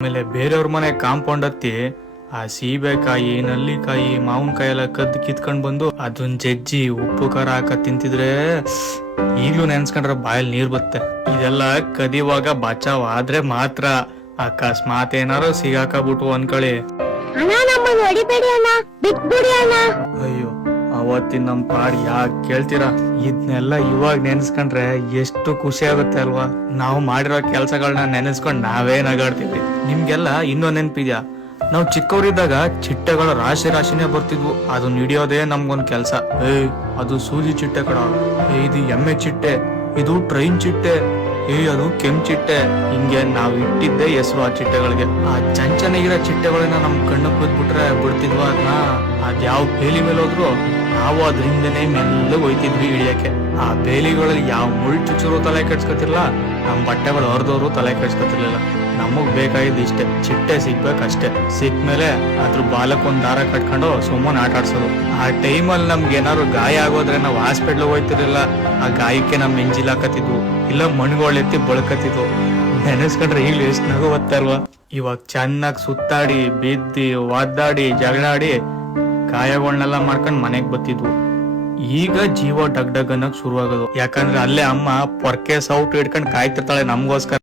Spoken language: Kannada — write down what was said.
ಆಮೇಲೆ ಬೇರೆಯವ್ರ ಮನೆ ಕಾಂಪೌಂಡ್ ಹತ್ತಿ ಆ ಸೀಬೆಕಾಯಿ ನಲ್ಲಿಕಾಯಿ ಮಾವಿನಕಾಯಿ ಎಲ್ಲ ಕದ್ದು ಕಿತ್ಕೊಂಡ್ ಬಂದು ಅದನ್ ಜಜ್ಜಿ ಉಪ್ಪು ಖಾರ ಹಾಕ ತಿಂತಿದ್ರೆ ಈಗ್ಲೂ ನೆನ್ಸ್ಕೊಂಡ್ರೆ ಬಾಯಲ್ಲಿ ನೀರ್ ಬತ್ತೆ. ಇದೆಲ್ಲ ಕದಿವಾಗ ಬಚಾವ್ ಆದ್ರೆ ಮಾತ್ರ. ಅಕಸ್ಮಾತ್ ಏನಾರು ಸಿಗಾಕಬಿಟ್ಟು ಅನ್ಕಳಿ, ಅಯ್ಯೋ ಅವತ್ತಿನ ನಮ್ ಪಾಡ್ ಯಾಕೆ ಕೇಳ್ತೀರಾ? ಇದನ್ನೆಲ್ಲ ಇವಾಗ ನೆನ್ಸ್ಕೊಂಡ್ರೆ ಎಷ್ಟು ಖುಷಿ ಆಗುತ್ತೆ ಅಲ್ವಾ? ನಾವು ಮಾಡಿರೋ ಕೆಲ್ಸಗಳನ್ನ ನೆನೆಸ್ಕೊಂಡ್ ನಾವೇ ನಗಾಡ್ತೀವಿ. ನಿಮ್ಗೆಲ್ಲ ಇನ್ನೊಂದ್ ನೆನ್ಪಿದ್ಯಾ? ನಾವ್ ಚಿಕ್ಕವರಿದ್ದಾಗ ಚಿಟ್ಟೆಗಳ ರಾಶಿ ರಾಶಿನೇ ಬರ್ತಿದ್ವು. ಅದನ್ನ ಹಿಡಿಯೋದೇ ನಮ್ಗೊಂದ್ ಕೆಲ್ಸ. ಅದು ಸೂಜಿ ಚಿಟ್ಟೆ ಕಡ, ಇದು ಎಮ್ಮೆ ಚಿಟ್ಟೆ, ಇದು ಟ್ರೈನ್ ಚಿಟ್ಟೆ, ಅದು ಕೆಂಪ್ ಚಿಟ್ಟೆ. ಹಿಂಗೆ ನಾವ್ ಇಟ್ಟಿದ್ದೆ ಹೆಸರು ಆ ಚಿಟ್ಟೆಗಳಿಗೆ. ಆ ಚಂಚನೆಗಿರೋ ಚಿಟ್ಟೆಗಳನ್ನ ನಮ್ ಕಣ್ಣಕ್ ಬಿಟ್ಬಿಟ್ರೆ ಬಿಡ್ತಿದ್ವ ಅದನ್ನ. ಅದ್ಯಾವ್ ಬೇಲಿ ಮೇಲೆ ಹೋದ್ರು ನಾವು ಅದ್ರ ಹಿಂದೆನೆ ಮೆಲ್ಲಗೆ ಹೋಯ್ತಿದ್ವಿ ಹಿಡಿಯಕ್ಕೆ. ಆ ಬೇಲಿಗಳಲ್ಲಿ ಯಾವ ಮುಳ್ ಚುಚ್ಚರು ತಲೆ ಕೆಡ್ಸ್ಕೊತಿರ್ಲಿಲ್ಲ, ನಮ್ ಬಟ್ಟೆಗಳು ಹೊರದವ್ರು ತಲೆ ಕೆಡ್ಸ್ಕೊತಿರ್ಲಿಲ್ಲ. ನಮಗ್ ಬೇಕಾಗಿದ್ದು ಇಷ್ಟೇ, ಚಿಟ್ಟೆ ಸಿಗ್ಬೇಕಷ್ಟೇ. ಸಿಕ್ಮೇಲೆ ಅದ್ರ ಬಾಲಕ್ ಒಂದ್ ದಾರ ಕಟ್ಕೊಂಡು ಸುಮ್ಮನೆ ಆಟ ಆಡ್ಸೋದು. ಆ ಟೈಮಲ್ಲಿ ನಮ್ಗೆ ಏನಾದ್ರು ಗಾಯ ಆಗೋದ್ರೆ ನಾವು ಹಾಸ್ಪಿಟ್ಲ್ ಹೋಯ್ತಿರ್ಲಿಲ್ಲ. ಆ ಗಾಯಕ್ಕೆ ನಮ್ ಎಂಜಿಲ್ ಹಾಕತಿದ್ವು, ಇಲ್ಲ ಮಣ್ಗೊಳೆತ್ತಿ ಬಳಕತಿದ್ವು. ನೆನೆಸ್ಕೊಂಡ್ರೆ ಈಗ್ಲೂ ಎಷ್ಟು ನಗು ಬರ್ತಾರಲ್ವಾ? ಇವಾಗ ಚೆನ್ನಾಗಿ ಸುತ್ತಾಡಿ ಬಿದ್ದಿ ಒದ್ದಾಡಿ ಜಗಳಾಡಿ ಗಾಯಗಳನ್ನೆಲ್ಲ ಮಾಡ್ಕೊಂಡ್ ಮನೆಗ್ ಬತ್ತಿದ್ವು. ಈಗ ಜೀವ ಡಗ್ ಡಗ್ ಅನ್ನಕ್ ಶುರು ಆಗೋದು. ಯಾಕಂದ್ರೆ ಅಲ್ಲೇ ಅಮ್ಮ ಪೊರ್ಕೆ ಸೌಟ್ ಹಿಡ್ಕೊಂಡ್ ಕಾಯ್ತಿರ್ತಾಳೆ ನಮ್ಗೋಸ್ಕರ.